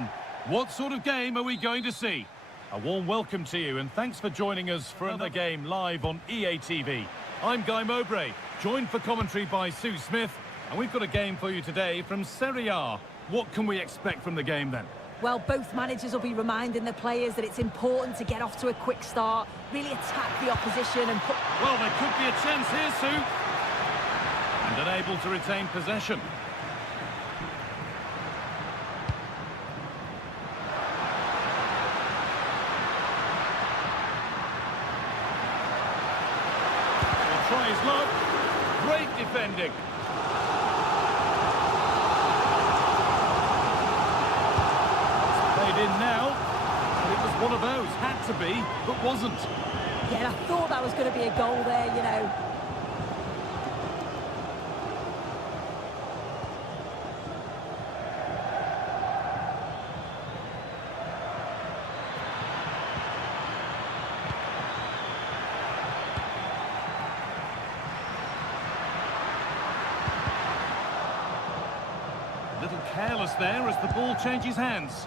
on. What sort of game are we going to see? A warm welcome to you and thanks for joining us for another game live on EA TV. I'm Guy Mowbray, joined for commentary by Sue Smith, and we've got a game for you today from Serie A. What can we expect from the game then? Well, both managers will be reminding their players that it's important to get off to a quick start, really attack the opposition and put... Well, there could be a chance here, Sue. And unable to retain possession. Try his luck. Great defending. It's played in now. But it was one of those. Had to be, but wasn't. Yeah, I thought that was going to be a goal there, you know. A little careless there as the ball changes hands.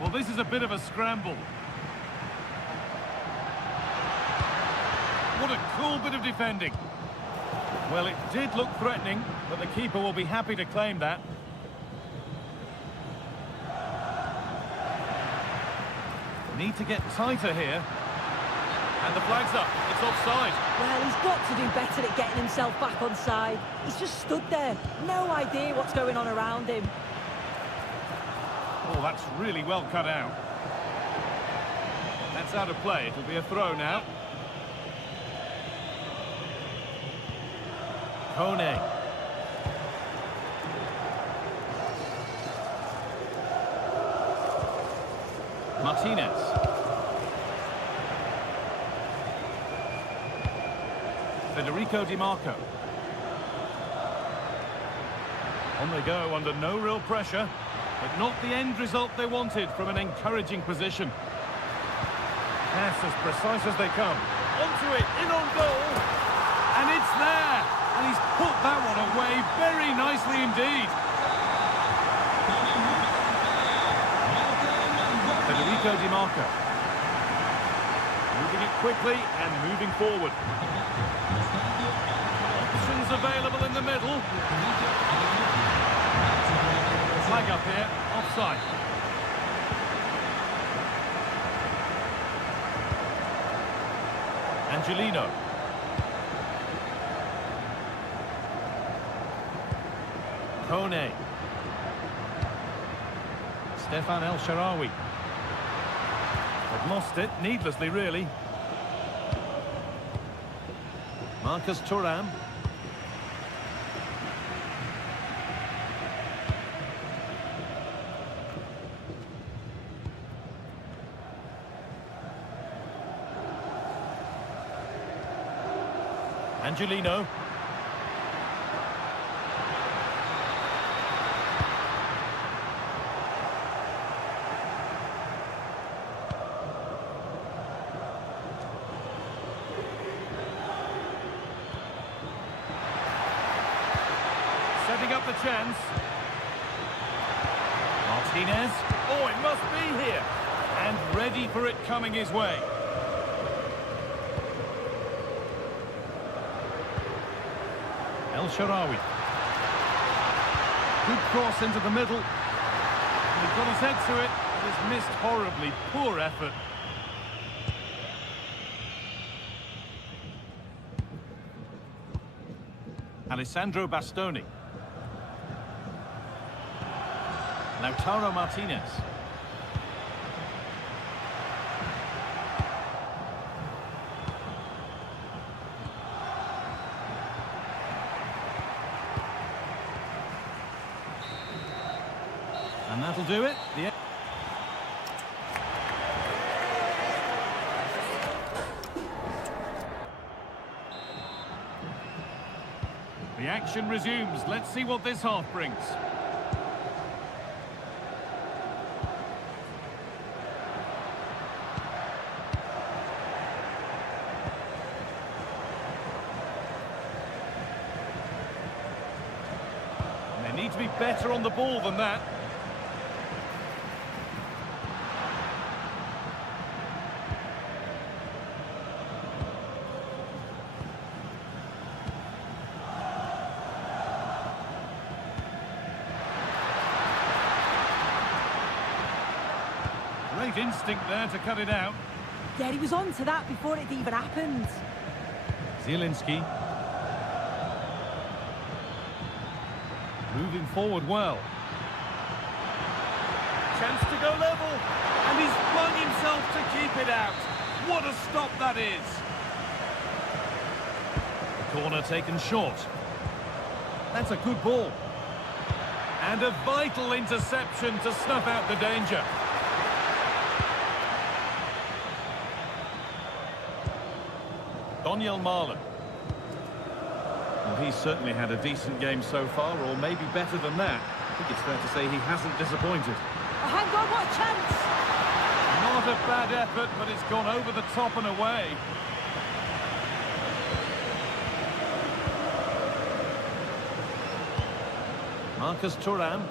Well, this is a bit of a scramble. What a cool bit of defending. Well, it did look threatening, but the keeper will be happy to claim that. Need to get tighter here. And the flag's up. It's offside. Well, he's got to do better at getting himself back on side. He's just stood there. No idea what's going on around him. Oh, that's really well cut out. That's out of play. It'll be a throw now. Kone. Martinez. Federico Di Marco. On they go under no real pressure, but not the end result they wanted from an encouraging position. Pass as precise as they come. Onto it, in on goal, and it's there! And he's put that one away very nicely indeed. Federico Di Marco. Moving it quickly and moving forward. Options available in the middle. Flag up here, offside. Angelino. Kone. Stefan El Shaarawy. They've lost it, needlessly really. Marcus Thuram. Angelino. Setting up the chance. Martinez. Oh, it must be here. And ready for it coming his way. El Shaarawy. Good cross into the middle. He got his head to it, but has missed horribly. Poor effort. Alessandro Bastoni. Lautaro Martinez. And that'll do it. The action resumes. Let's see what this half brings. need to be better on the ball than that. Great instinct there to cut it out. Yeah, he was on to that before it even happened. Zielinski. Moving forward well. Chance to go level. And he's flung himself to keep it out. What a stop that is. The corner taken short. That's a good ball. And a vital interception to snuff out the danger. Daniel Marlon. Well, he's certainly had a decent game so far, or maybe better than that. I think it's fair to say he hasn't disappointed. Oh, hang on, what a chance! Not a bad effort, but it's gone over the top and away. Marcus Thuram.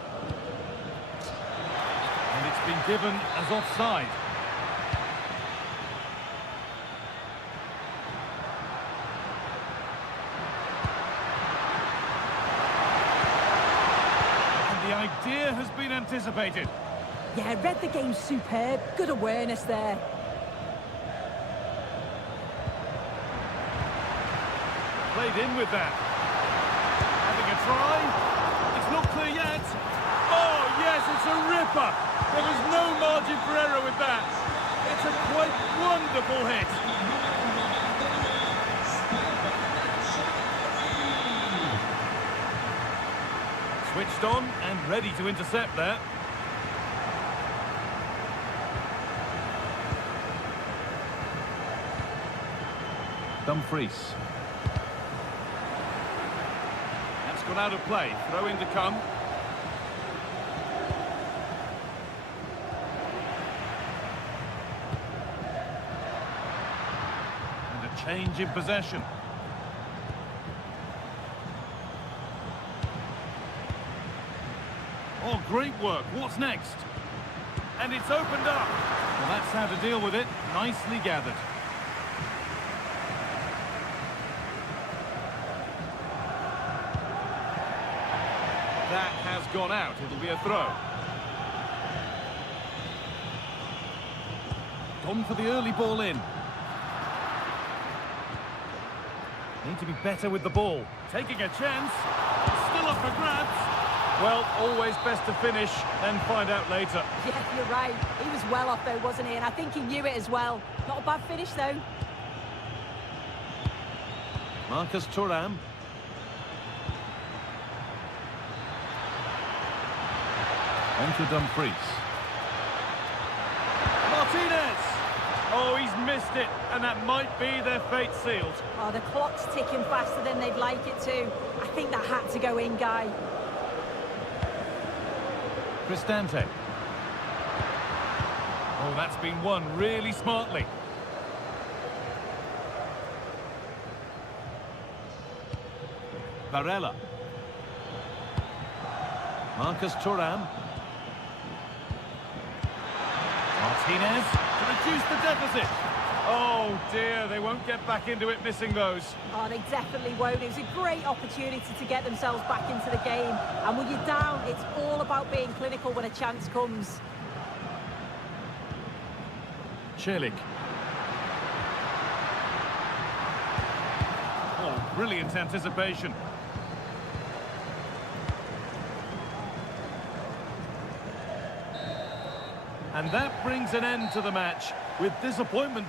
And it's been given as offside. The idea has been anticipated. Yeah, read the game superb. Good awareness there. Played in with that. Having a try. It's not clear yet. Oh, yes, it's a ripper. There was no margin for error with that. It's a quite wonderful hit. Switched on and ready to intercept there. Dumfries. That's gone out of play. Throw in to come. And a change in possession. Oh, great work. What's next? And it's opened up. Well, that's how to deal with it. Nicely gathered. That has gone out. It'll be a throw. Gone for the early ball in. Need to be better with the ball. Taking a chance. Still up for grabs. Well, always best to finish, then find out later. Yeah, you're right. He was well off though, wasn't he? And I think he knew it as well. Not a bad finish though. Marcus Thuram. On to Dumfries. Martinez! Oh, he's missed it, and that might be their fate sealed. Oh, the clock's ticking faster than they'd like it to. I think that had to go in, Guy. Cristante. Oh, that's been won really smartly. Barella. Marcus Thuram. Martinez to reduce the deficit. Oh dear, they won't get back into it missing those. Oh, they definitely won't. It was a great opportunity to get themselves back into the game. And when you're down, it's all about being clinical when a chance comes. Celik. Oh, brilliant anticipation. And that brings an end to the match with disappointment.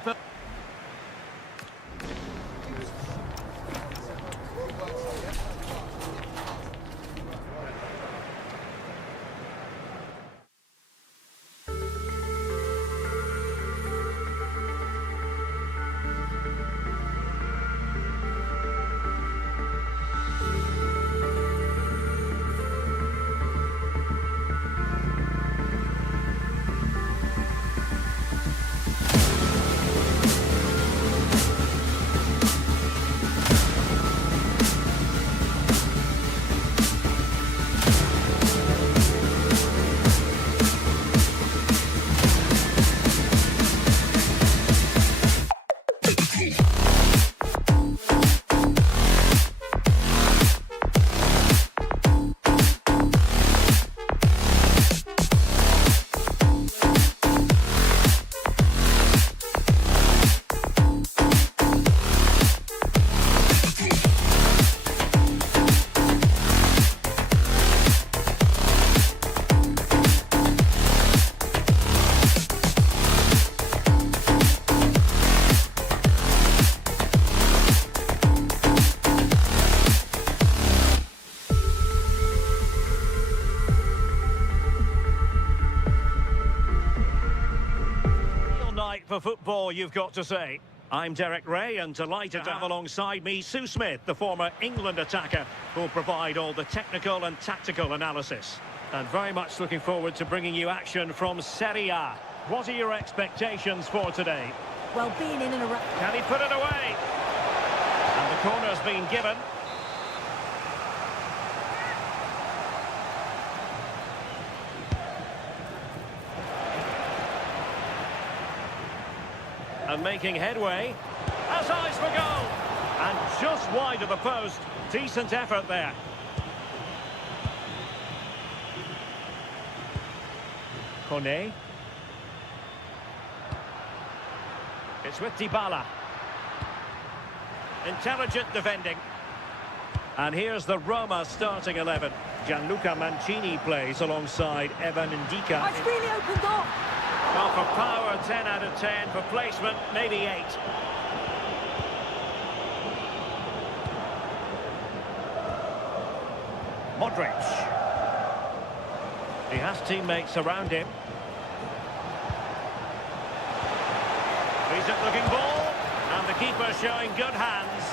for football, you've got to say. I'm Derek Ray, and delighted to have alongside me Sue Smith, the former England attacker, who'll provide all the technical and tactical analysis. And very much looking forward to bringing you action from Serie A. What are your expectations for today? Well, being in and around... Can he put it away? And the corner's been given. And making headway. Has eyes for goal. And just wide of the post. Decent effort there. Kone. It's with Dybala. Intelligent defending. And here's the Roma starting 11. Gianluca Mancini plays alongside Evan Ndika. It's really opened up. Well, for power, 10 out of 10. For placement, maybe 8. Modric. He has teammates around him. Decent looking ball. And the keeper showing good hands.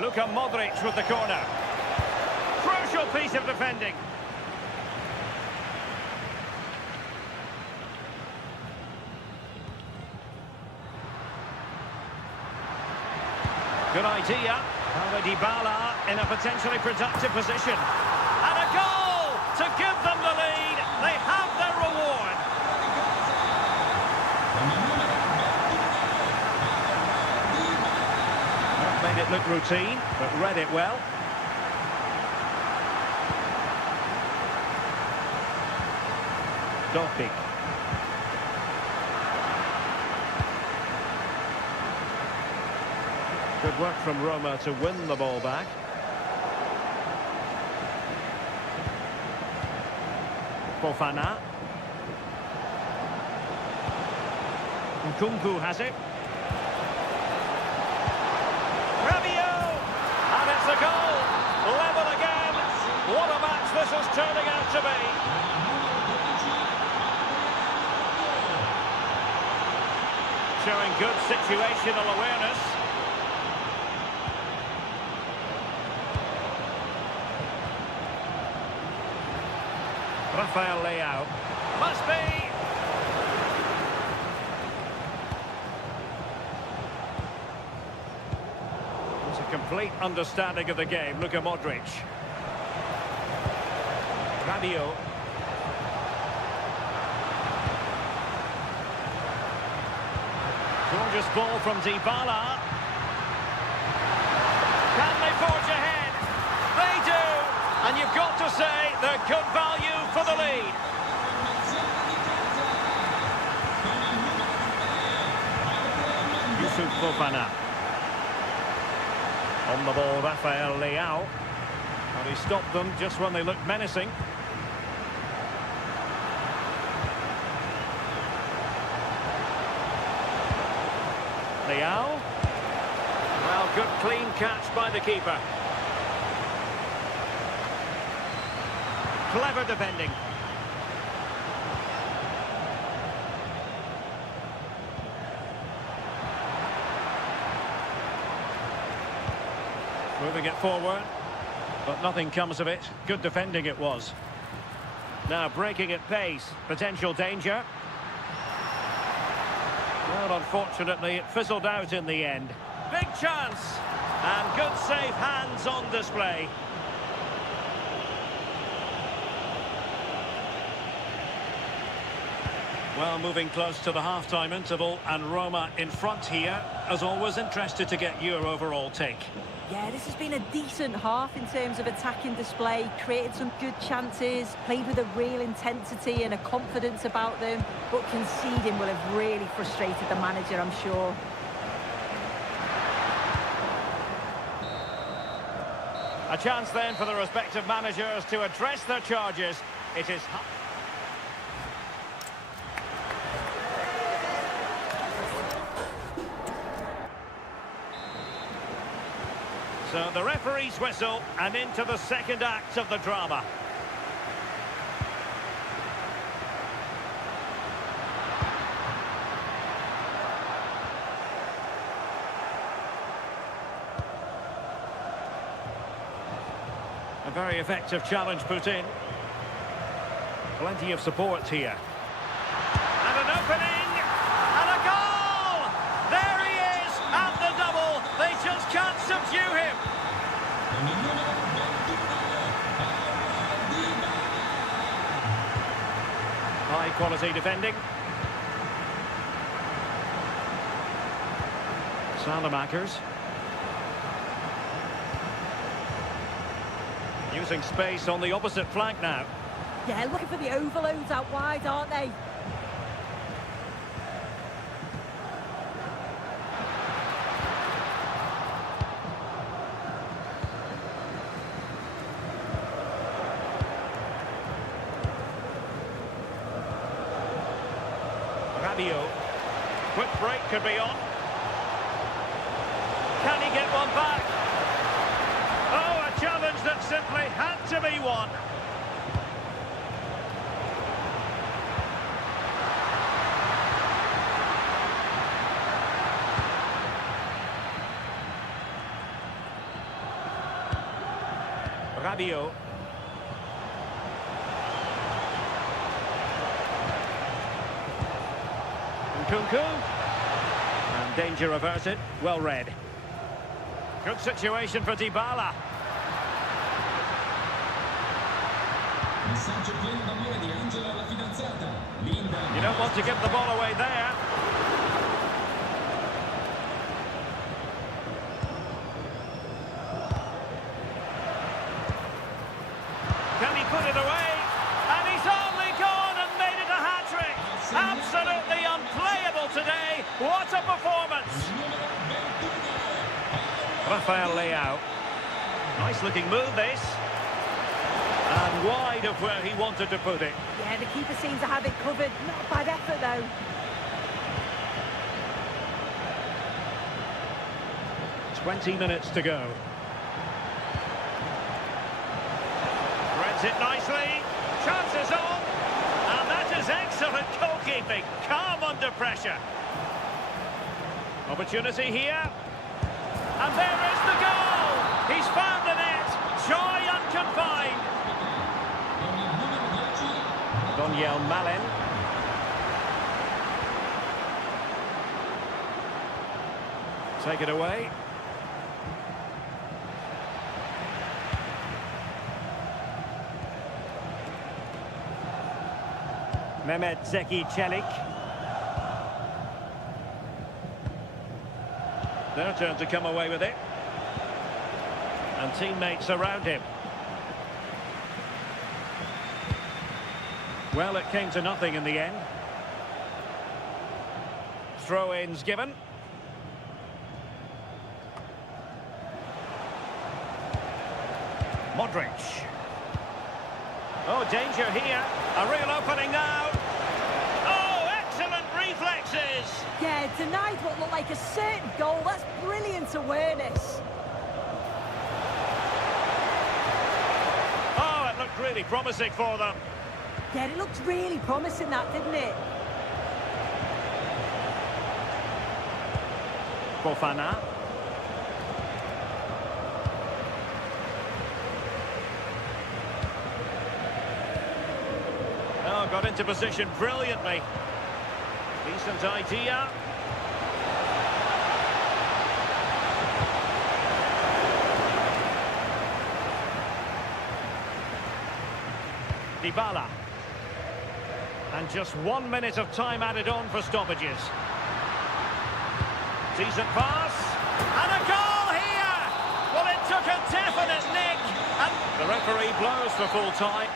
Luka Modric with the corner. Crucial piece of defending. Good idea. Paulo Dybala in a potentially productive position. And a goal to give them the lead. They have their reward. Not made it look routine, but read it well. Dopic. Good work from Roma to win the ball back. Fofana. Nkunku has it. Rabiot! And it's a goal! Level again! What a match this is turning out to be! Showing good situational awareness. Rafael Leao. Must be! It's a complete understanding of the game. Luka Modric. Rabiot. Gorgeous ball from Dybala. Can they forge ahead? They do! And you've got to say they're good value for the lead. Yusuf Fofana. On the ball, Rafael Leao. And he stopped them just when they looked menacing. Leao. Well, good clean catch by the keeper. Clever defending. Moving it forward, but nothing comes of it. Good defending it was. Now breaking at pace, potential danger. Well, unfortunately, it fizzled out in the end. Big chance! And good safe hands on display. Well, moving close to the half-time interval, and Roma in front here. As always, interested to get your overall take. Yeah, this has been a decent half in terms of attacking display, created some good chances, played with a real intensity and a confidence about them, but conceding will have really frustrated the manager, I'm sure. A chance then for the respective managers to address their charges. It is... So the referee's whistle, and into the second act of the drama. very effective challenge put in. Plenty of support here. And an opening! And a goal! There he is at the double. They just can't subdue him. High quality defending. Salamakers. Using space on the opposite flank now. Yeah, looking for the overloads out wide, aren't they? Rabiot. Quick break could be on. Can he get one back? Oh, a challenge that simply had to be won. Rabiot. Nkunku. And danger averted. Well read. Good situation for Dybala. You don't want to give the ball away there. Can he put it away? And he's only gone and made it a hat-trick. Absolutely unplayable today. What a performance. Rafael Leao. Nice looking move this. And wide of where he wanted to put it. Yeah, the keeper seems to have it covered. Not a bad effort though. 20 minutes to go. Threads it nicely. Chances on. And that is excellent goalkeeping. Calm under pressure. Opportunity here. And there is the goal! He's found the net! Joy unconfined! Daniel Milan. Take it away. Mehmet Zeki Çelik. Their turn to come away with it. And teammates around him. Well, it came to nothing in the end. Throw-ins given. Modric. Oh, danger here. A real opening now. Oh, excellent reflexes. Yeah, denied what looked like a certain goal. That's brilliant awareness. Oh, it looked really promising for them. Yeah, it looked really promising, that, didn't it? Fofana. Oh, got into position brilliantly. Decent idea. Dybala. And just 1 minute of time added on for stoppages. Decent pass. And a goal here! Well, it took a definite nick. And the referee blows for full time.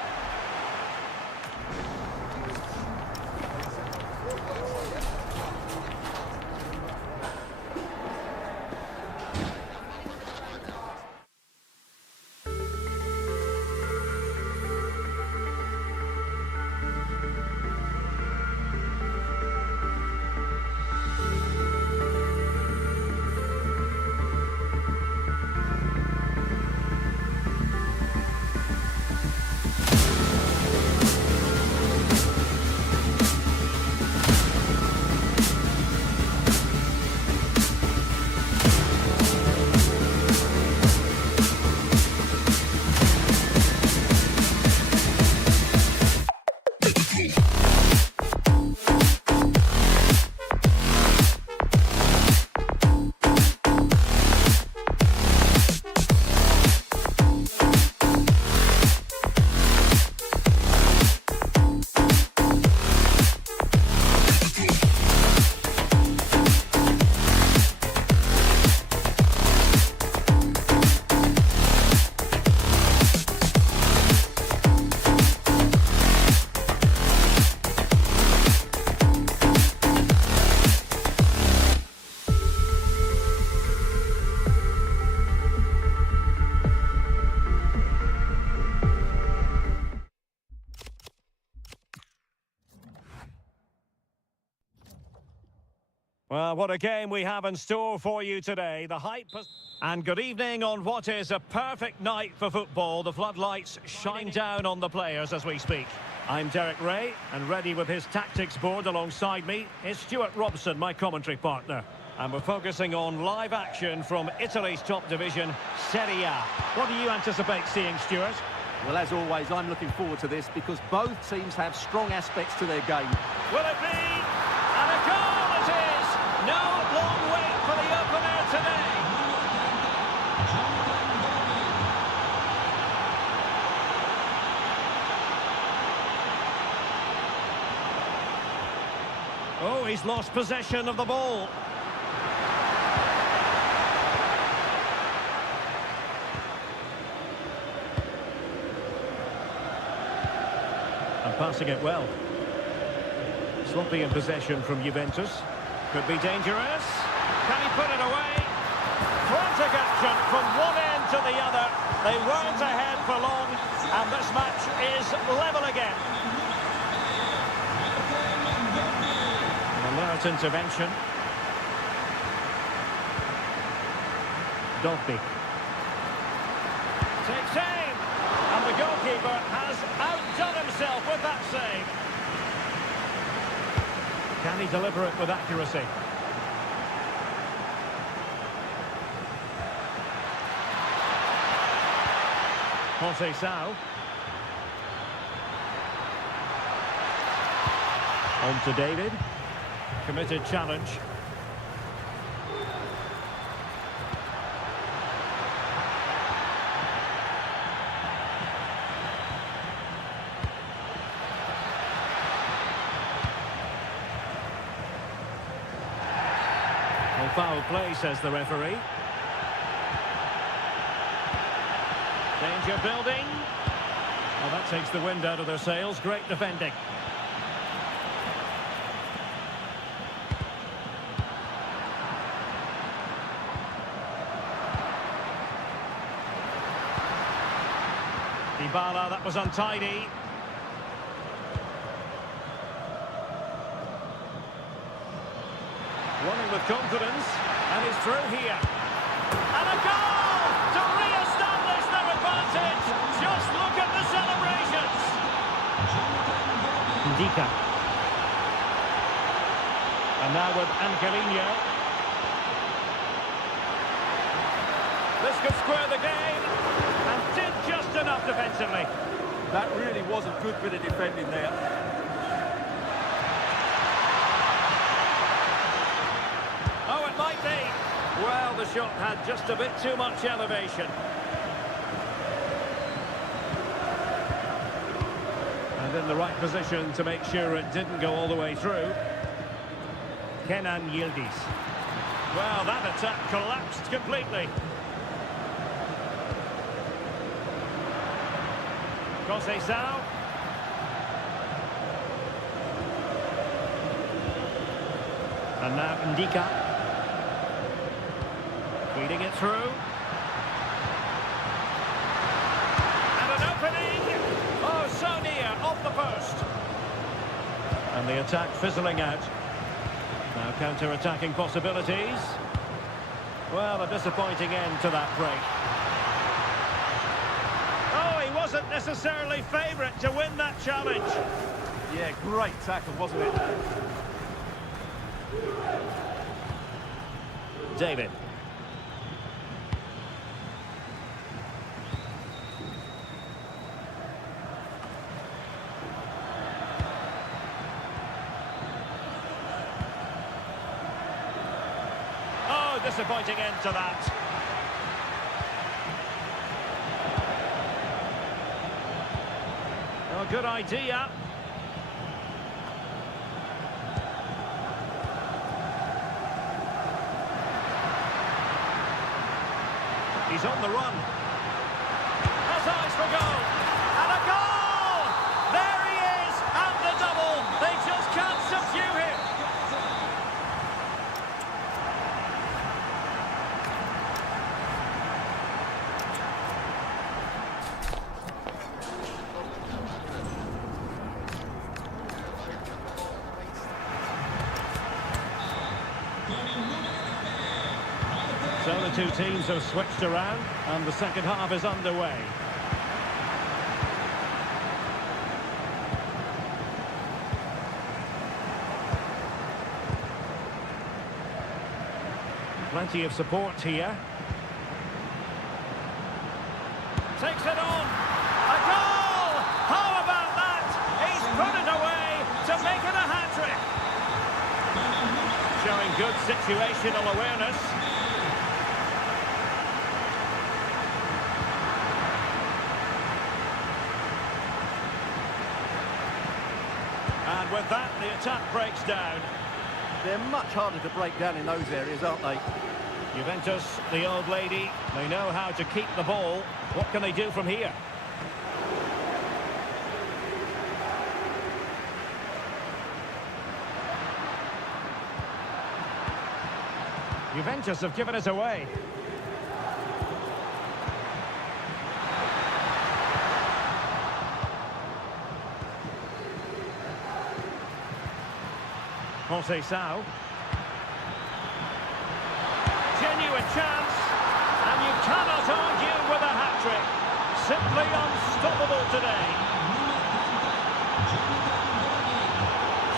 Well, what a game we have in store for you today. The hype and good evening on what is a perfect night for football. The floodlights shine down on the players as we speak. I'm Derek Ray, and ready with his tactics board alongside me is Stuart Robson, my commentary partner. And we're focusing on live action from Italy's top division, Serie A. What do you anticipate seeing, Stuart? Well, as always, I'm looking forward to this because both teams have strong aspects to their game. Will it be? And a goal it is! No long wait for the opener today. Oh, he's lost possession of the ball. And passing it well. Sloppy in possession from Juventus. Could be dangerous. Can he put it away? Frantic action from one end to the other. They weren't ahead for long, and this match is level again. An alert intervention. Dogby. Takes aim. And the goalkeeper has outdone himself with that save. Can he deliver it with accuracy? Conceição. On to David. Committed challenge. Foul play, says the referee. Danger building. Well, that takes the wind out of their sails. Great defending. Dybala, that was untidy. Running with confidence, and he's through here. And a goal to re-establish their advantage. Just look at the celebrations. Ndika. And now with Angelino. This could square the game, and did just enough defensively. That really was a good bit of defending there. Well, the shot had just a bit too much elevation. And in the right position to make sure it didn't go all the way through. Kenan Yildiz. Well, that attack collapsed completely. Conceição. And now Ndika. Feeding it through. And an opening! Oh, so near, off the post. And the attack fizzling out. Now counter-attacking possibilities. Well, a disappointing end to that break. Oh, he wasn't necessarily favourite to win that challenge. Yeah, great tackle, wasn't it? David. Disappointing end to that. Oh, good idea. He's on the run. Has eyes for goal. And a goal! There he is! And the double! They just can't subdue him. So the two teams have switched around, and the second half is underway. Plenty of support here. Takes it on. A goal! How about that? He's put it away to make it a hat-trick. Showing good situational awareness. And with that, the attack breaks down. They're much harder to break down in those areas, aren't they? Juventus, the old lady, they know how to keep the ball. What can they do from here? Juventus have given us away. Sao. Genuine chance, and you cannot argue with a hat-trick. Simply unstoppable today.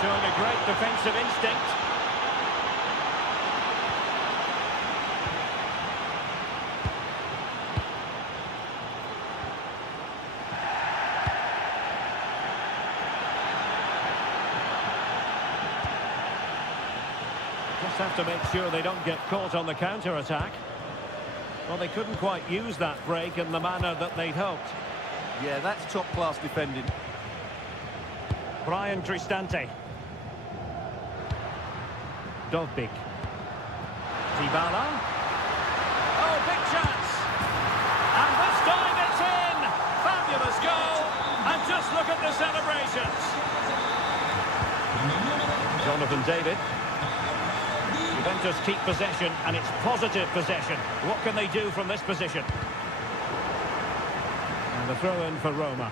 Showing a great defensive instinct. Just have to make sure they don't get caught on the counter-attack. Well, they couldn't quite use that break in the manner that they'd hoped. Yeah, that's top-class defending. Brian Cristante. Dovbik. Dybala. Oh, big chance! And this time it's in! Fabulous goal! And just look at the celebrations! Jonathan David. Juventus keep possession, and it's positive possession. What can they do from this position? And a throw-in for Roma.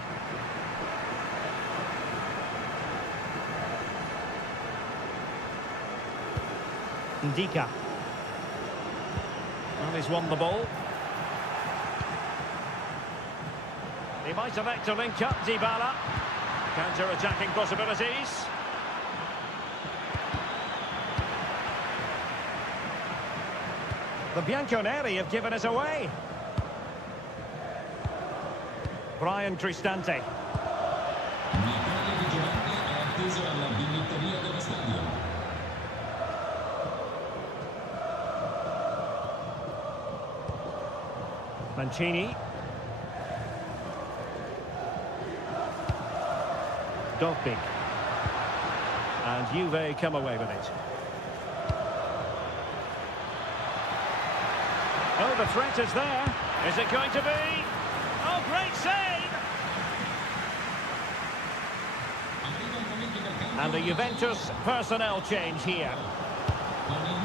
Ndika. Well, he's won the ball. He might elect to link up Dybala. Counter-attacking possibilities. The Bianconeri have given us away. Brian Cristante. Mancini. Dovbik. And Juve come away with it. Oh, the threat is there. Is it going to be? Oh, great save! And the Juventus personnel change here.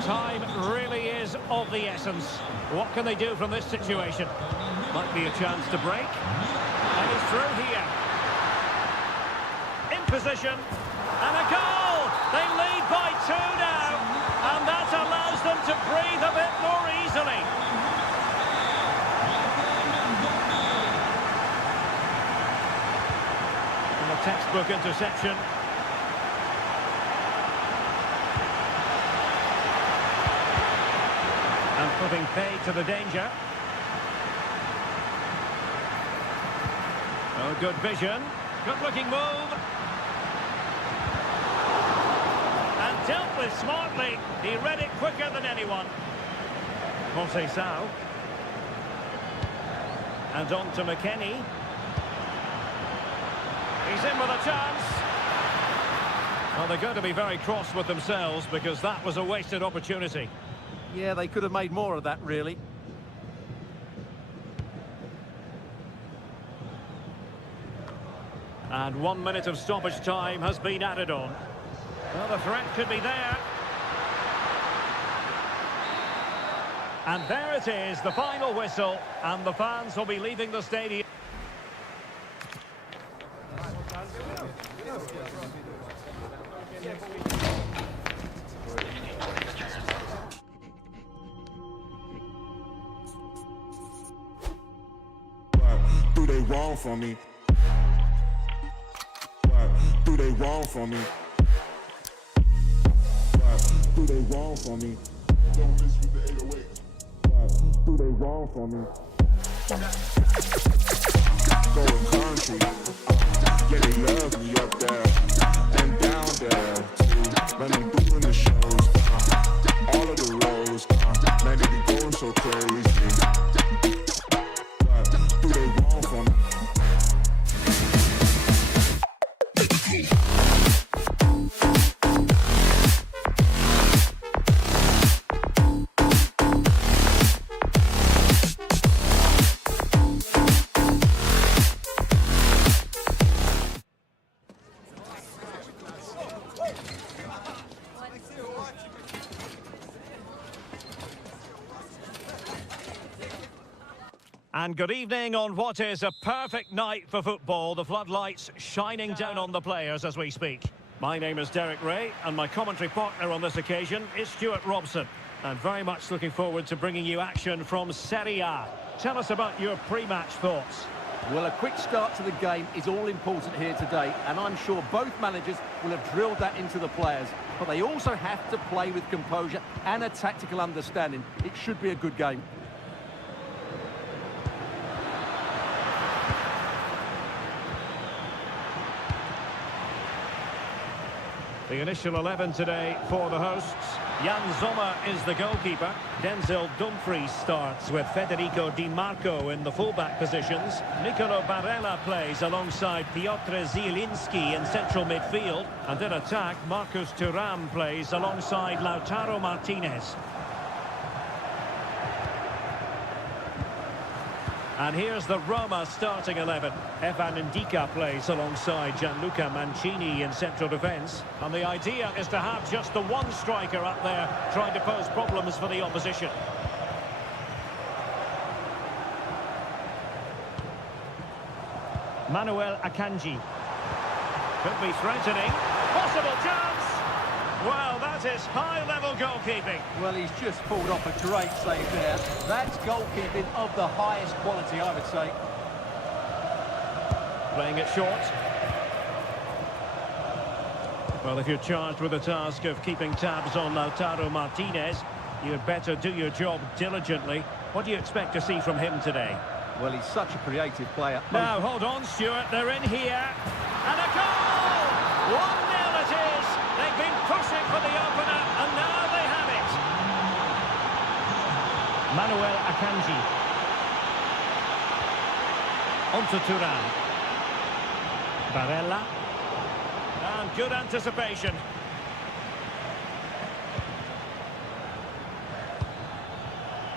Time really is of the essence. What can they do from this situation? Might be a chance to break. And he's through here. In position. And a goal! They lead by 2 now. And that allows them to breathe a bit more easily. And a textbook interception. And putting pay to the danger. Oh, good vision. Good-looking move. And dealt with smartly. He read it quicker than anyone. Sao. And on to McKennie. He's in with a chance. Well, they're going to be very cross with themselves because that was a wasted opportunity. Yeah, they could have made more of that, really. And 1 minute of stoppage time has been added on. Well, the threat could be there. And there it is, the final whistle, and the fans will be leaving the stadium. What do they want from me? What do they want from me? What do they want from me? Don't miss with the 808. What do they want from me? Going country, yeah, they love me up there and down there too. When I'm doing the shows, all of the roads, man, they be going so crazy. What do they want from me? And good evening on what is a perfect night for football. The floodlights shining down on the players as we speak. My name is Derek Ray, and my commentary partner on this occasion is Stuart Robson. And very much looking forward to bringing you action from Serie A. Tell us about your pre-match thoughts. Well, a quick start to the game is all important here today, and I'm sure both managers will have drilled that into the players. But they also have to play with composure and a tactical understanding. It should be a good game. The initial 11 today for the hosts. Jan Sommer is the goalkeeper. Denzel Dumfries starts with Federico Di Marco in the fullback positions. Nicolo Barella plays alongside Piotr Zielinski in central midfield. And in attack, Marcus Thuram plays alongside Lautaro Martinez. And here's the Roma starting 11. Evan Ndika plays alongside Gianluca Mancini in central defence. And the idea is to have just the one striker up there trying to pose problems for the opposition. Manuel Akanji. Could be threatening. Possible chance! Well, that is high-level goalkeeping. Well, he's just pulled off a great save there. That's goalkeeping of the highest quality, I would say. Playing it short. Well, if you're charged with the task of keeping tabs on Lautaro Martinez, you'd better do your job diligently. What do you expect to see from him today? Well, he's such a creative player. Now, hold on, Stuart. They're in here. And a goal! 1-0 it is. They've been pushing for the opener, and now they have it. Manuel Akanji. Onto Thuram. Barella. And good anticipation.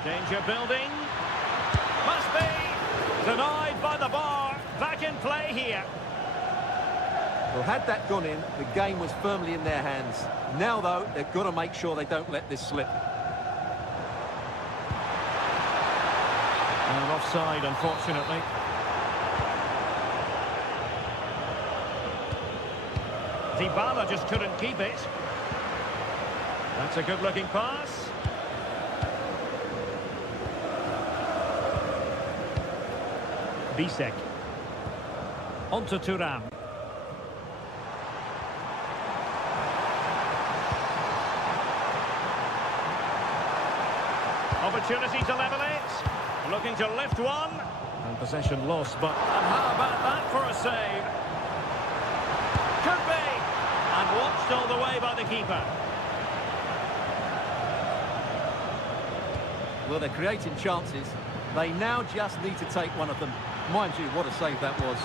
Danger building. Must be. Denied by the bar. Back in play here. Well, had that gone in, the game was firmly in their hands. Now, though, they've got to make sure they don't let this slip. And offside, unfortunately. Dybala just couldn't keep it. That's a good-looking pass. Bisek. Onto Thuram. Opportunity to level it. Looking to lift one. And possession lost, but... And how about that for a save? Could be. And watched all the way by the keeper. Well, they're creating chances. They now just need to take one of them. Mind you, what a save that was.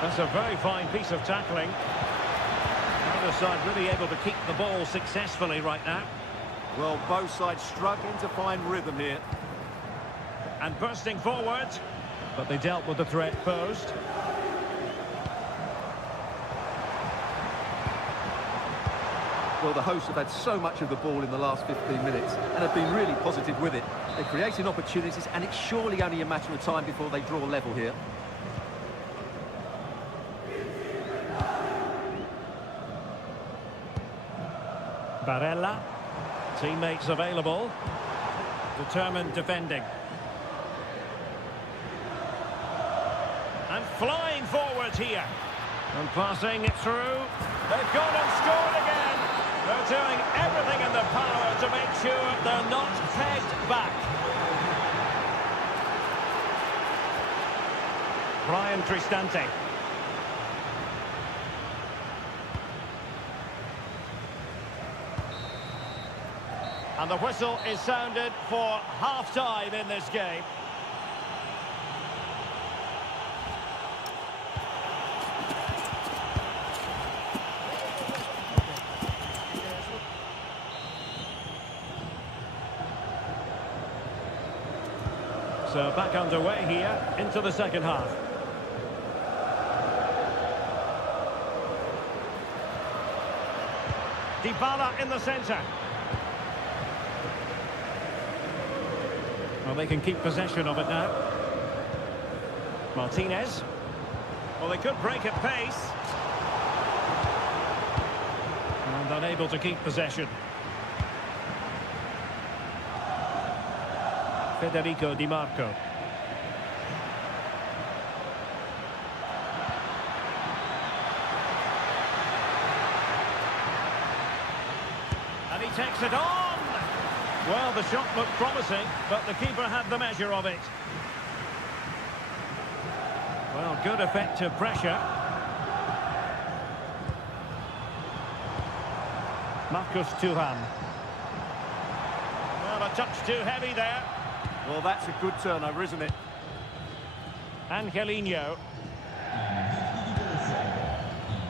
That's a very fine piece of tackling. Neither side really able to keep the ball successfully right now. Well, both sides struggling to find rhythm here. And bursting forward. But they dealt with the threat posed. Well, the hosts have had so much of the ball in the last 15 minutes and have been really positive with it. They're creating opportunities, and it's surely only a matter of time before they draw level here. Barella. Teammates available. Determined defending. And flying forward here. And passing it through. They've gone and scored again. They're doing everything in their power to make sure they're not pegged back. Brian Cristante. And the whistle is sounded for half-time in this game. So back underway here into the second half. Dybala in the centre. Well, they can keep possession of it now. Martinez. Well, they could break at pace. And unable to keep possession. Federico Di Marco. And he takes it on. Well, the shot looked promising, but the keeper had the measure of it. Well, good effective pressure. Marcus Thuram. Well, a touch too heavy there. Well, that's a good turnover, isn't it? Angelino.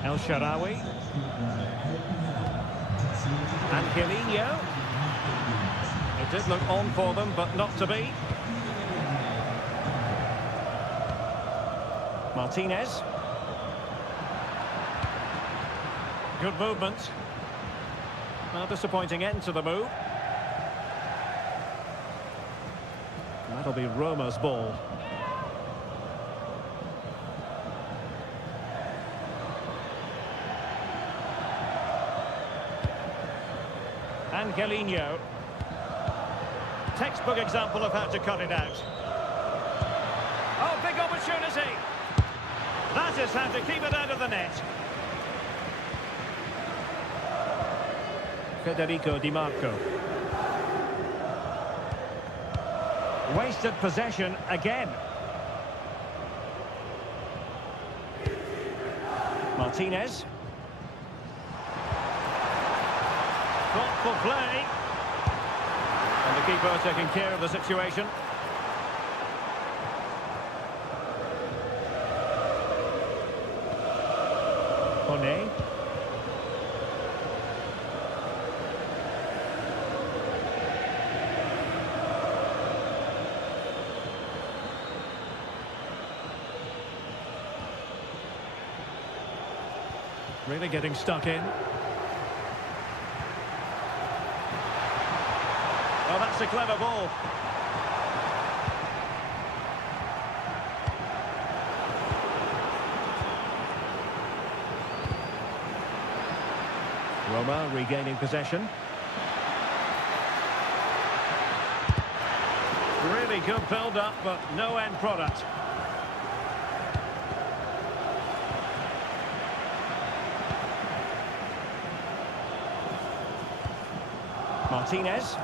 El Shaarawy. Angelino. It did look on for them, but not to be. Martinez. Good movement. A disappointing end to the move. That'll be Roma's ball. Angelino. Textbook example of how to cut it out. Oh, big opportunity. That is how to keep it out of the net. Federico Di Marco. Wasted possession again. Martinez. Thoughtful play. And the keeper taking care of the situation.One. Really getting stuck in. Oh, that's a clever ball. Roma regaining possession. Really good build-up, but no end product. Martinez.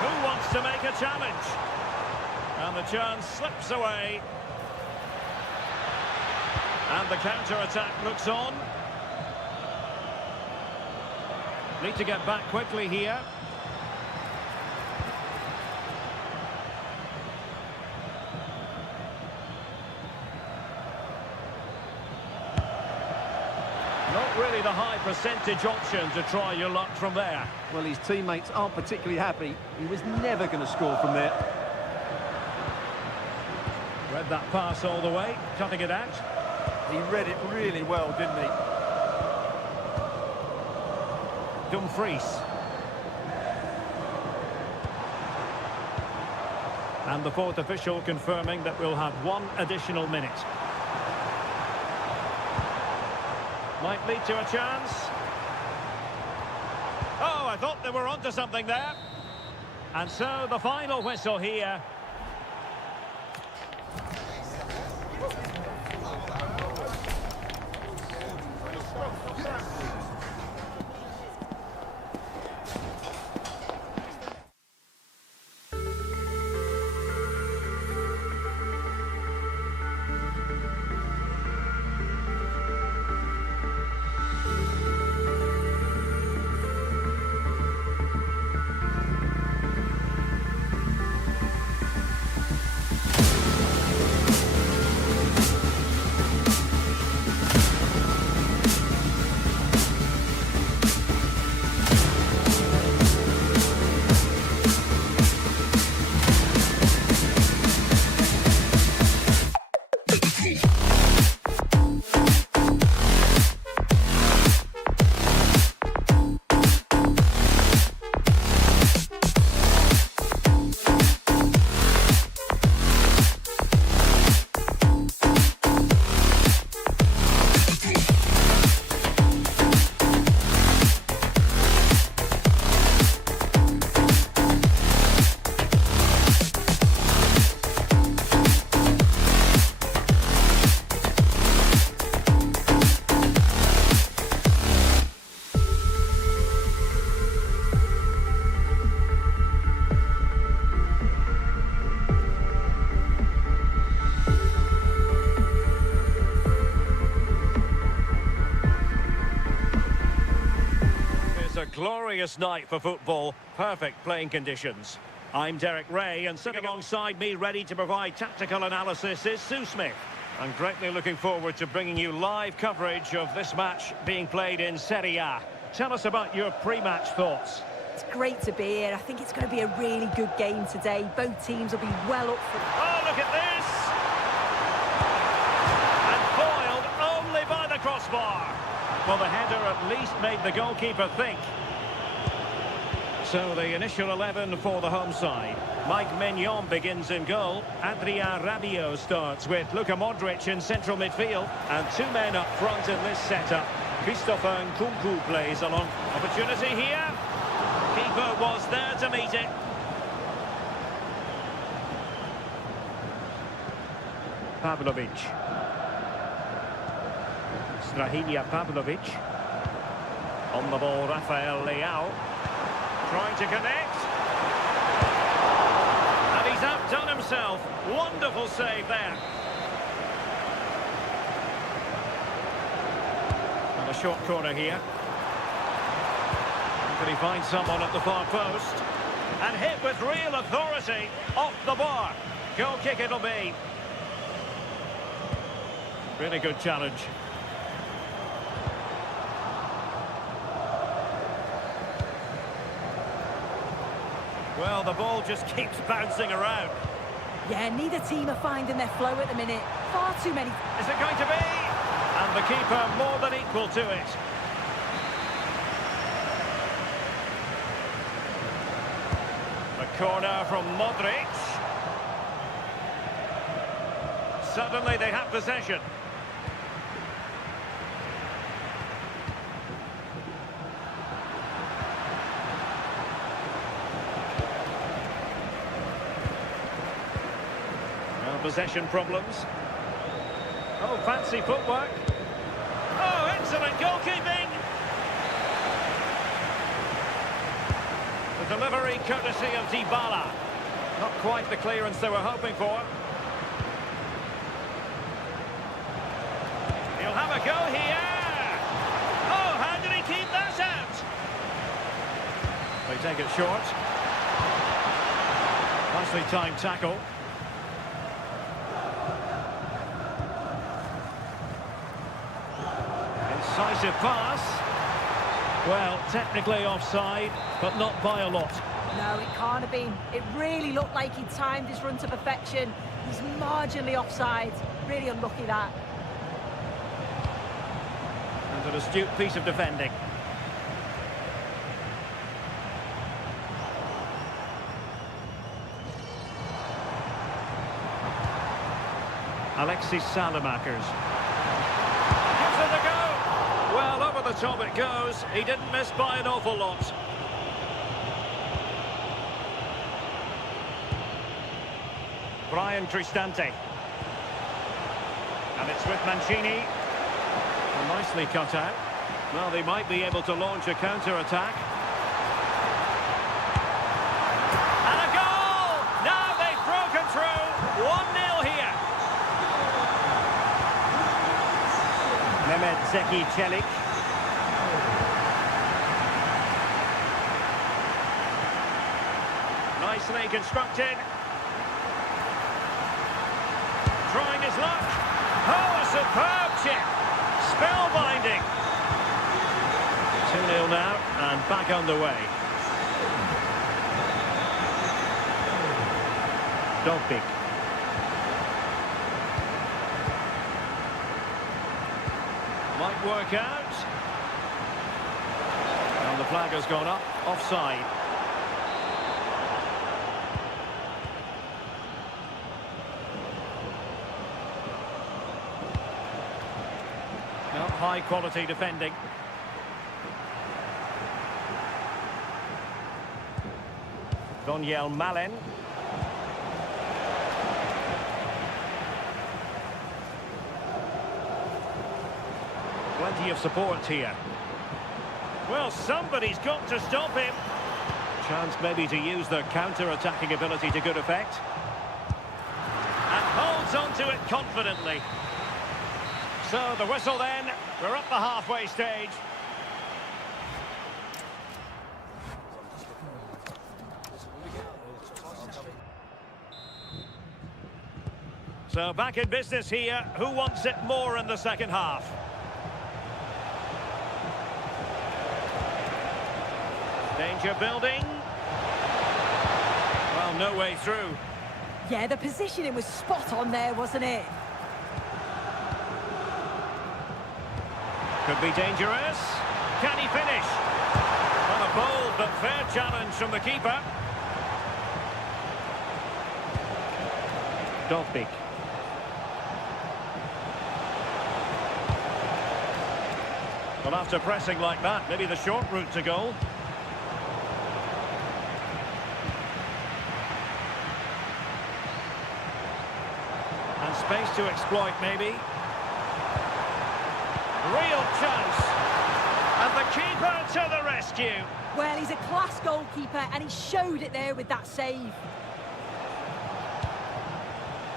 Who wants to make a challenge? And the chance slips away. And the counter-attack looks on. Need to get back quickly here. Not really the high percentage option to try your luck from there. Well, his teammates aren't particularly happy. He was never going to score from there. Read that pass all the way, cutting it out. He read it really well, didn't he? Dumfries. And the fourth official confirming that we'll have one additional minute. Might lead to a chance. Oh, I thought they were onto something there. And so the final whistle here. A glorious night for football, perfect playing conditions. I'm Derek Ray, and sitting alongside me ready to provide tactical analysis is Sue Smith. I'm greatly looking forward to bringing you live coverage of this match being played in Serie A. Tell us about your pre-match thoughts. It's great to be here. I think it's going to be a really good game today. Both teams will be well up for it. Oh, look at this! And foiled only by the crossbar. Well, the header at least made the goalkeeper think. So the initial 11 for the home side. Mike Mignon begins in goal. Adrien Rabiot starts with Luka Modric in central midfield. And two men up front in this setup. Christopher Nkunku plays along. Opportunity here. Keeper was there to meet it. Pavlovic. Strahinja Pavlovic. On the ball, Rafael Leao. Trying to connect. And he's outdone himself. Wonderful save there. And a short corner here. Can he find someone at the far post? And hit with real authority. Off the bar. Goal kick it'll be. Really good challenge. Well, the ball just keeps bouncing around. Yeah, neither team are finding their flow at the minute. Far too many. Is it going to be? And the keeper more than equal to it. The corner from Modric. Suddenly they have possession. Possession problems. Oh, fancy footwork. Oh, excellent goalkeeping. The delivery courtesy of Dybala. Not quite the clearance they were hoping for. He'll have a go here. Oh, how did he keep that out? They take it short. Nicely timed tackle. Decisive pass. Well, technically offside, but not by a lot. No, it can't have been. It really looked like he timed his run to perfection. He's marginally offside. Really unlucky that. And an astute piece of defending. Alexis Salamakers. Gives it a go. Well, top it goes. He didn't miss by an awful lot. Brian Cristante. And it's with Mancini. Well, nicely cut out. Well, they might be able to launch a counter-attack. And a goal! Now they've broken through. 1-0 here. Mehmet Zeki Çelik. Nicely constructed. Trying his luck. Oh, a superb chip. Spellbinding. 2-0 now, and back underway. Dogbik. Might work out. And the flag has gone up, offside. Well, high quality defending. Daniel Milan. Plenty of support here. Well, somebody's got to stop him. Chance maybe to use their counter-attacking ability to good effect. And holds on to it confidently. So the whistle then, we're up the halfway stage. So back in business here. Who wants it more in the second half? Danger building. Well, no way through. Yeah, the positioning was spot on there, wasn't it? Could be dangerous. Can he finish? Well, a bold but fair challenge from the keeper. Dogbik. Well, after pressing like that, maybe the short route to goal. And space to exploit, maybe. Real chance. And the keeper to the rescue. Well, he's a class goalkeeper, and he showed it there with that save.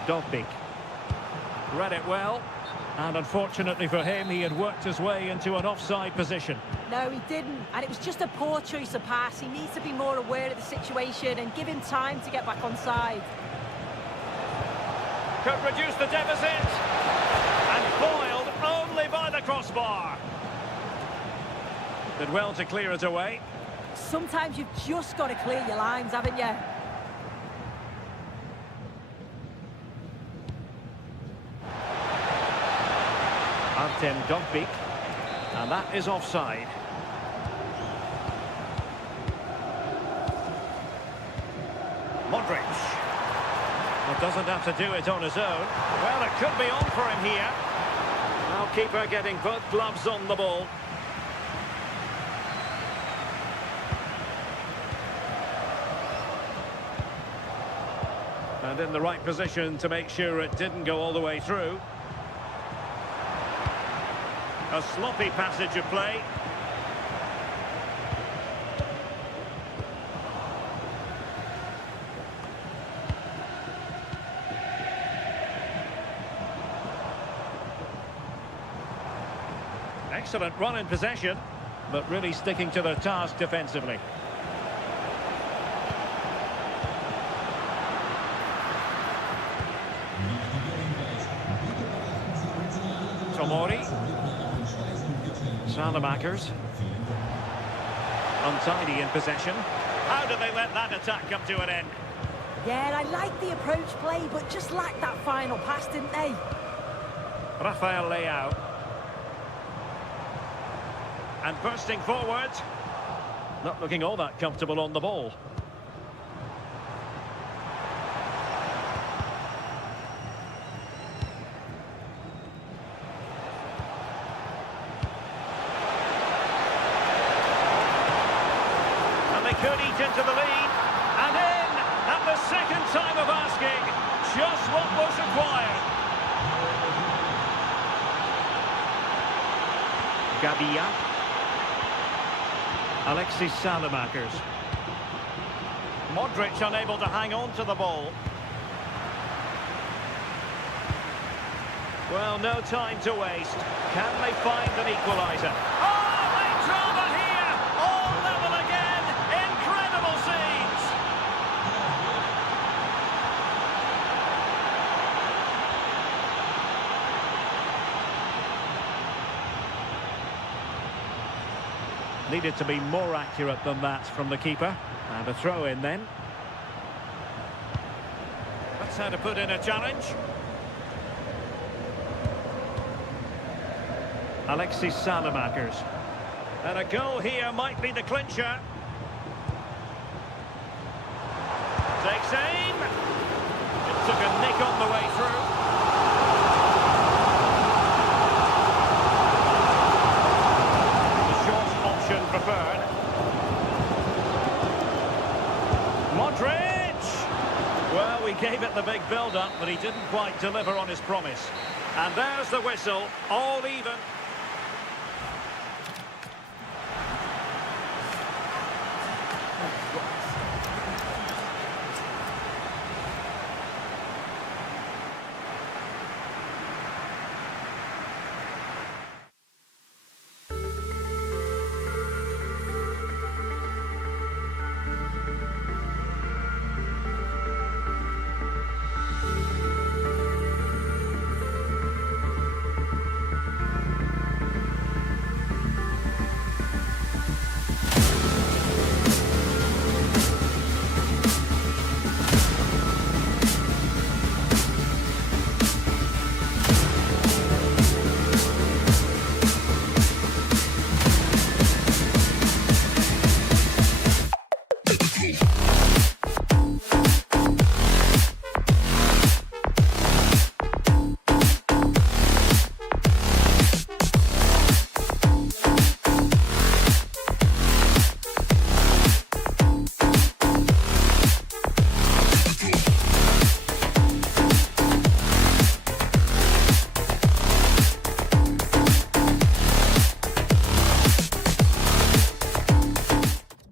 Dogbik. Read it well. And unfortunately for him, he had worked his way into an offside position. No, he didn't. And it was just a poor choice of pass. He needs to be more aware of the situation and give him time to get back on side. Could reduce the deficit. And foiled only by the crossbar. Did well to clear it away. Sometimes you've just got to clear your lines, haven't you? Artem Dogbik. And that is offside. Modric. Well, doesn't have to do it on his own. Well, it could be on for him here. Now keeper getting both gloves on the ball. And in the right position to make sure it didn't go all the way through. A sloppy passage of play. Excellent run in possession, but really sticking to their task defensively. Tomori. Salamakers. Untidy in possession. How do they let that attack come to an end? Yeah, I like the approach play, but just lacked that final pass, didn't they? Rafael Leao. And bursting forward. Not looking all that comfortable on the ball. could eat into the lead. And in at the second time of asking, just what was required. Gabia. Alexis Salamakers. Modric unable to hang on to the ball. Well, no time to waste. Can they find an equaliser? Oh, big drama here! All level again! Incredible scenes! Needed to be more accurate than that from the keeper. And a throw in then. That's how to put in a challenge. Alexis Salamakers. And a goal here might be the clincher. Takes aim. It took a nick on the way through. The short option preferred. Modric! Well, we gave it the big build-up, but he didn't quite deliver on his promise. And there's the whistle, all even.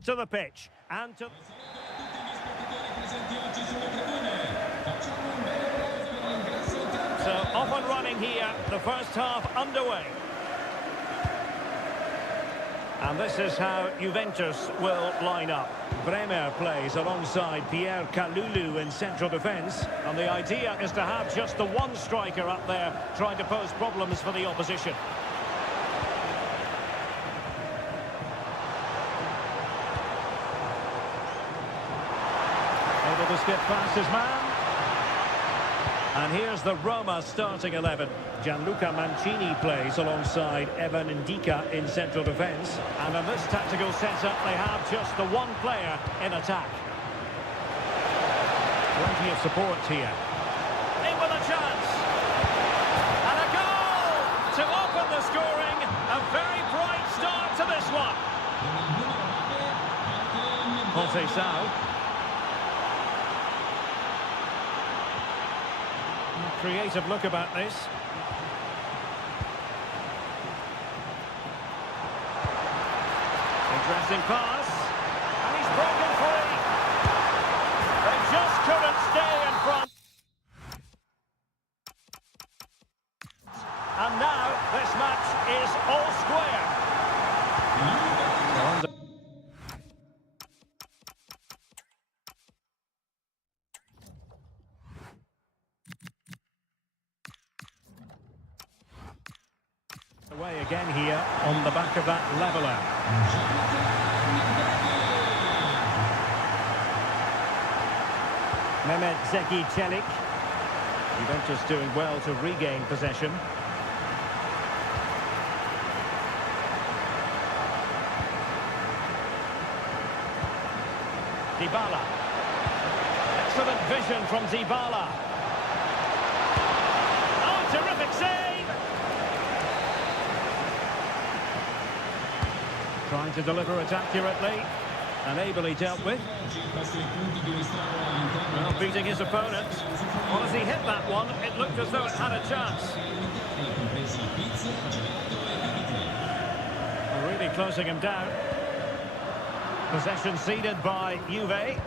To the pitch and to... So off and running here, the first half underway. And this is how Juventus will line up. Bremer plays alongside Pierre Kalulu in central defence, and the idea is to have just the one striker up there trying to pose problems for the opposition. Able to skip past his man. And here's the Roma starting 11. Gianluca Mancini plays alongside Evan Ndika in central defence. And in this tactical setup, they have just the one player in attack. Plenty of support here. In with a chance. And a goal to open the scoring. A very bright start to this one. Jose Sao. Creative look about this. Interesting pass. And he's broken free. They just couldn't stay in front. And now this match is all square. Away again here on the back of that leveller. Mehmet Zeki Çelik. Juventus doing well to regain possession. Dybala. Excellent vision from Dybala. Oh, terrific save! Trying to deliver it accurately. And ably dealt with. Well, beating his opponent. Well, as he hit that one, it looked as though it had a chance. Really closing him down. Possession ceded by Juve.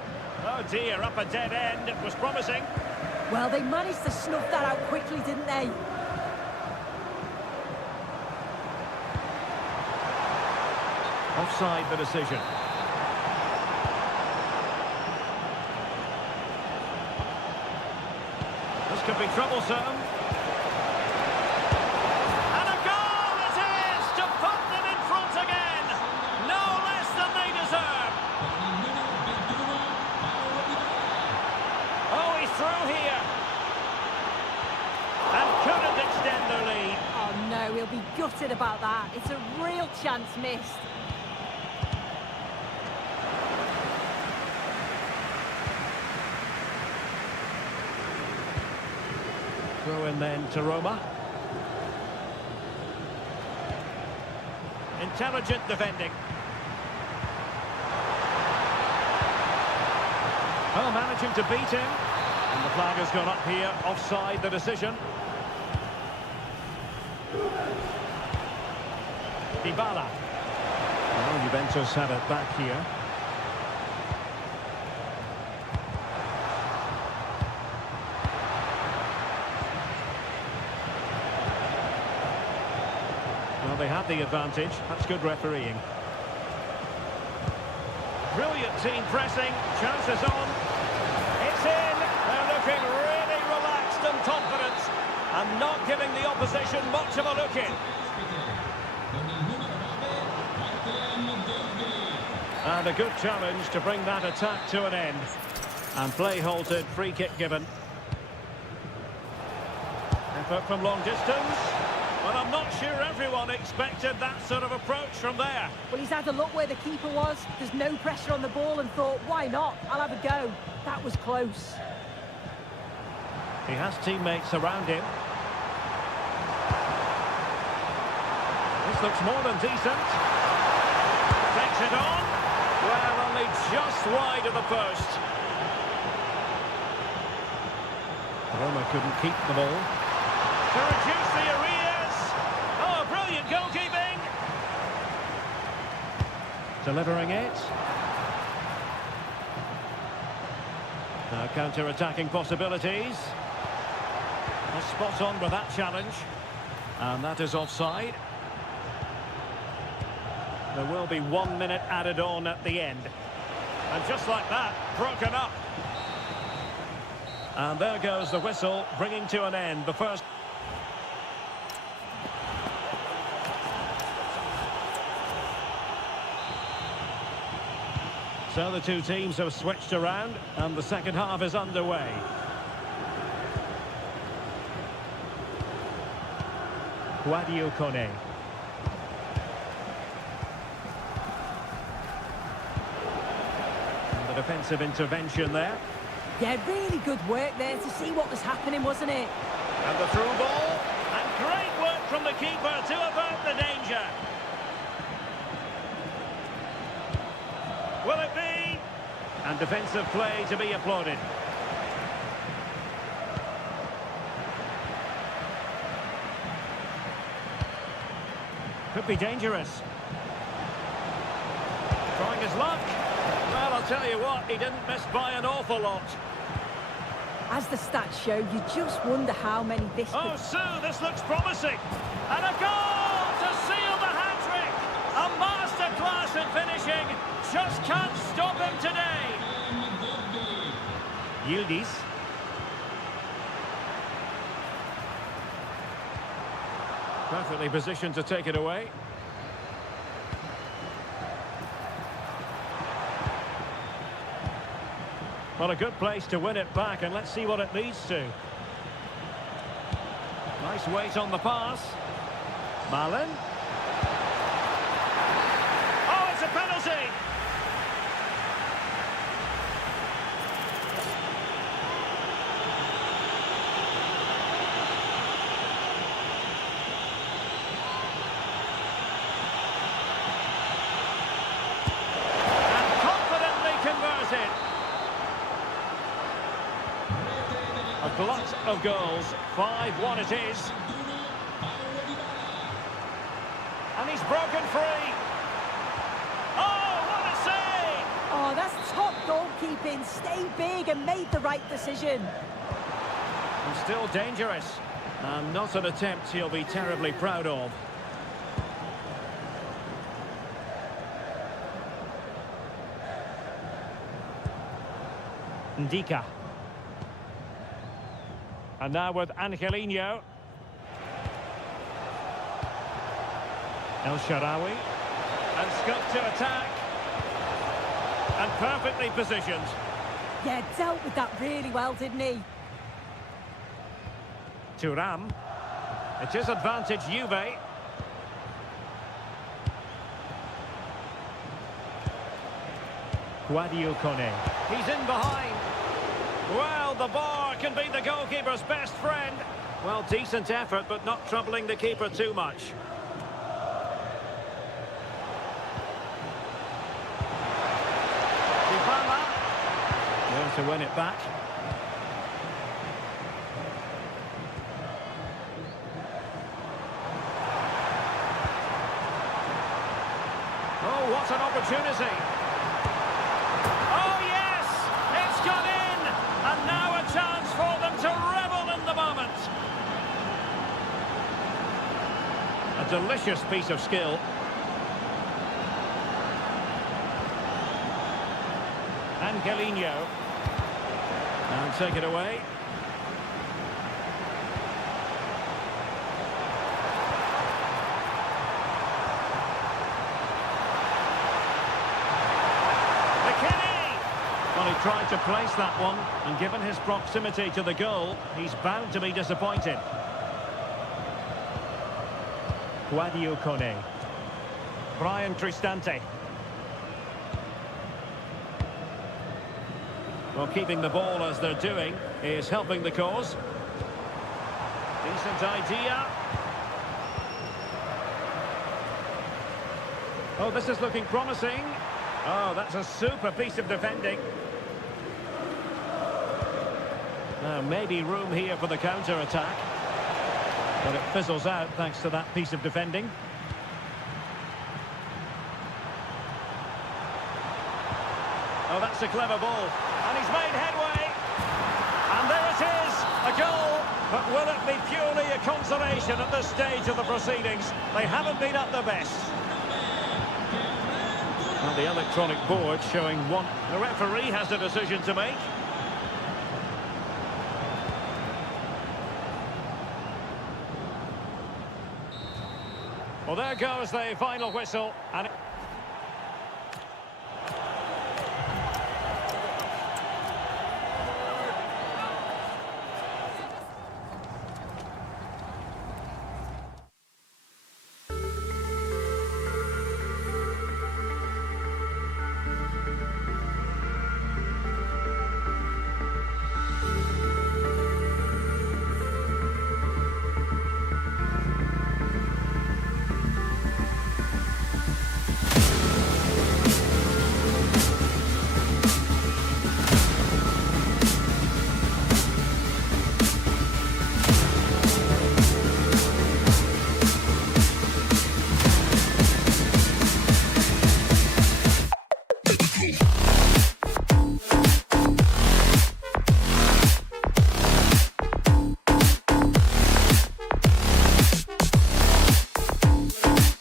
Oh dear, up a dead end. It was promising. Well, they managed to snuff that out quickly, didn't they? Offside the decision. This could be troublesome. And a goal it is to put them in front again. No less than they deserve. Oh, he's through here. And couldn't extend their lead. Oh no, he'll be gutted about that. It's a real chance missed. Throw in then to Roma. Intelligent defending. Oh, managing to beat him. And the flag has gone up here, offside the decision. Dybala. Well, Juventus have it back here. Well, they had the advantage. That's good refereeing. Brilliant team pressing. Chances on. It's in. They're looking really relaxed and confident. And not giving the opposition much of a look in. And a good challenge to bring that attack to an end. And play halted, free kick given. Effort from long distance. Well, I'm not sure everyone expected that sort of approach from there. Well, he's had a look where the keeper was. There's no pressure on the ball and thought, why not? I'll have a go. That was close. He has teammates around him. This looks more than decent. Takes it on. Well, only just wide of the post. Roma couldn't keep the ball. To reduce the arrears. Oh, brilliant goalkeeping. Delivering it. Now counter-attacking possibilities. Well, spot on with that challenge. And that is offside. There will be 1 minute added on at the end. And just like that, broken up. And there goes the whistle, bringing to an end the first. So the two teams have switched around, and the second half is underway. Kone. The defensive intervention there. Yeah, really good work there to see what was happening, wasn't it? And the through ball. And great work from the keeper to avert the danger. Will it be? And defensive play to be applauded. Could be dangerous. Trying his luck. Well, I'll tell you what, he didn't miss by an awful lot. As the stats show, you just wonder how many this Oh, could... Sue, this looks promising. And a goal to seal the hat-trick. A masterclass in finishing. Just can't stop him today. Yildiz. Perfectly positioned to take it away. Well, a good place to win it back, and let's see what it leads to. Nice weight on the pass. Milan. Oh, it's a penalty! And confident of goals. 5-1 it is. And he's broken free. Oh, what a save! Oh, that's top goalkeeping. Stayed big and made the right decision. And still dangerous. And not an attempt he'll be terribly proud of. Ndika. And now with Angelino. El Shaarawy. And scope to attack. And perfectly positioned. Yeah, dealt with that really well, didn't he? Thuram. It is advantage Juve. Kone. He's in behind. Well, the bar can be the goalkeeper's best friend. Well, decent effort, but not troubling the keeper too much. Dybala. Well, to win it back. Oh, what an opportunity. Oh, yes! It's gone in! And now a chance for them to revel in the moment. A delicious piece of skill. Angelino. And take it away. Well, he tried to place that one, and given his proximity to the goal, he's bound to be disappointed. Kone. Brian Cristante. Well, keeping the ball as they're doing is helping the cause. Decent idea. Oh, this is looking promising. Oh, that's a super piece of defending. Now, maybe room here for the counter-attack. But it fizzles out thanks to that piece of defending. Oh, that's a clever ball. And he's made headway. And there it is, a goal. But will it be purely a consolation at this stage of the proceedings? They haven't been at their best. Well, the electronic board showing one. The referee has a decision to make. Well, there goes the final whistle. And